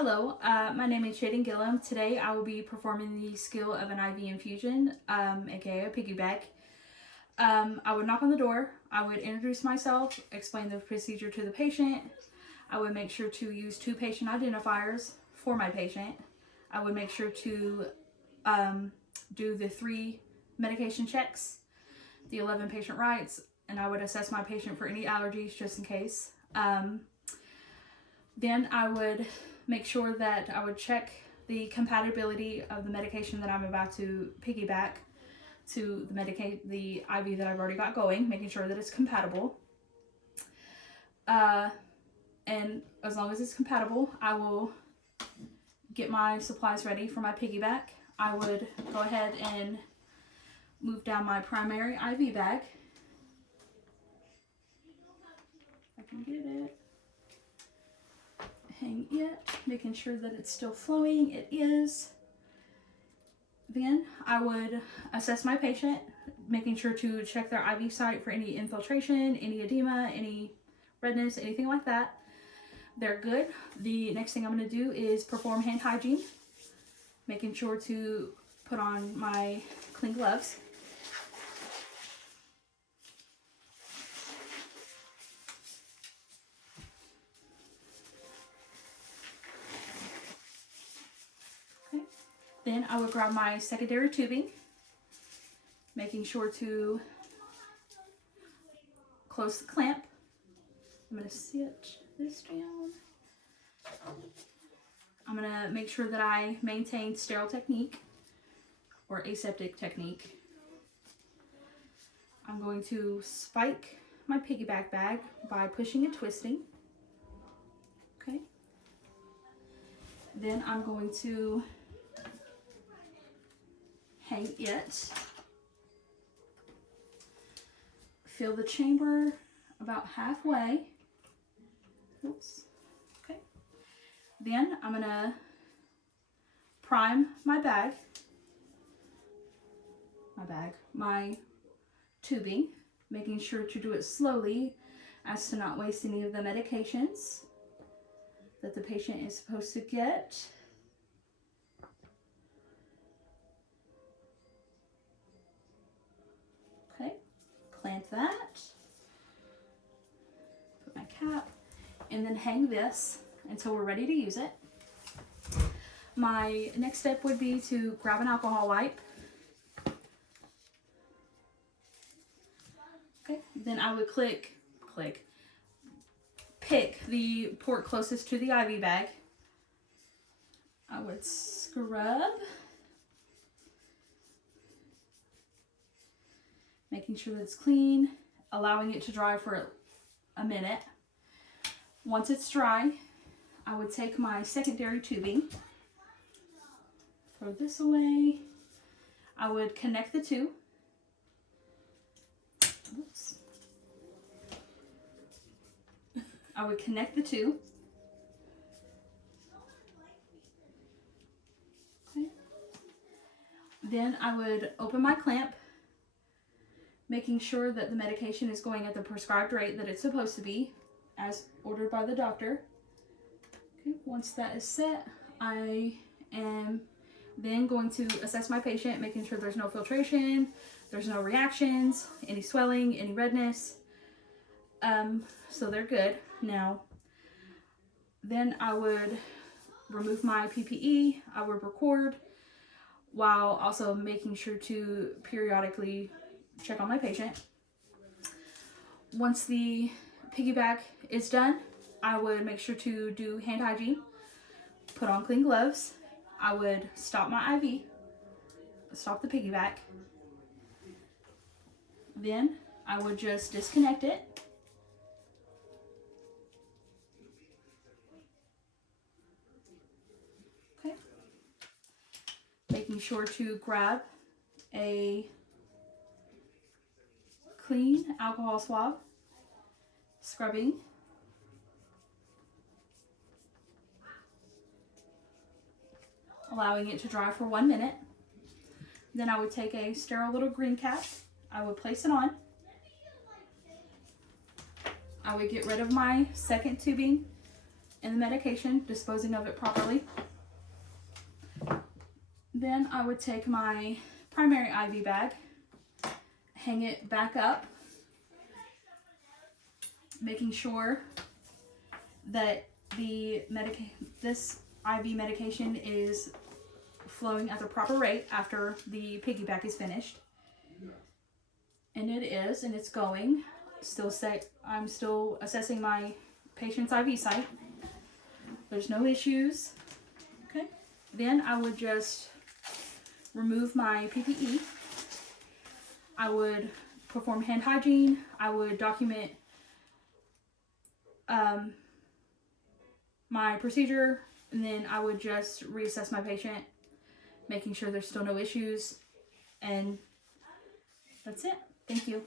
Hello, my name is Shaden Gillum. Today I will be performing the skill of an IV infusion, aka a piggyback. I would knock on the door, I would introduce myself, explain the procedure to the patient. I would make sure to use 2 patient identifiers for my patient. I would make sure to do the 3 medication checks, the 11 patient rights, and I would assess my patient for any allergies just in case. Then I would make sure that I would check the compatibility of the medication that I'm about to piggyback to the IV that I've already got going, making sure that it's compatible. And as long as it's compatible, I will get my supplies ready for my piggyback. I would go ahead and move down my primary IV bag. If I can get it. Hang it, making sure that it's still flowing. It is. Then I would assess my patient, making sure to check their IV site for any infiltration, any edema, any redness, anything like that. They're good. The next thing I'm going to do is perform hand hygiene, making sure to put on my clean gloves. Then I would grab my secondary tubing, making sure to close the clamp. I'm going to sit this down. I'm going to make sure that I maintain sterile technique or aseptic technique. I'm going to spike my piggyback bag by pushing and twisting. Okay. Then I'm going to hang it, fill the chamber about halfway. Oops. Okay. Then I'm gonna prime my tubing, making sure to do it slowly as to not waste any of the medications that the patient is supposed to get. Clamp that, put my cap, and then hang this until we're ready to use it. My next step would be to grab an alcohol wipe. Okay, then I would pick the port closest to the IV bag. I would scrub, making sure that it's clean, allowing it to dry for a minute. Once it's dry, I would take my secondary tubing, throw this away. I would connect the two. Oops. I would connect the two. Okay. Then I would open my clamp, making sure that the medication is going at the prescribed rate that it's supposed to be, as ordered by the doctor. Okay, once that is set, I am then going to assess my patient, making sure there's no filtration, there's no reactions, any swelling, any redness. So they're good. Now, then I would remove my PPE, I would record, while also making sure to periodically check on my patient. Once the piggyback is done, I would make sure to do hand hygiene, put on clean gloves. I would stop my IV, stop the piggyback. Then I would just disconnect it. Okay. Making sure to grab a clean alcohol swab, scrubbing, allowing it to dry for 1 minute. Then I would take a sterile little green cap, I would place it on. I would get rid of my second tubing in the medication, disposing of it properly. Then I would take my primary IV bag, hang it back up, making sure that this IV medication is flowing at the proper rate after the piggyback is finished. And it is, and it's going. I'm still assessing my patient's IV site. There's no issues. Okay. Then I would just remove my PPE. I would perform hand hygiene. I would document my procedure, and then I would just reassess my patient, making sure there's still no issues, and that's it. Thank you.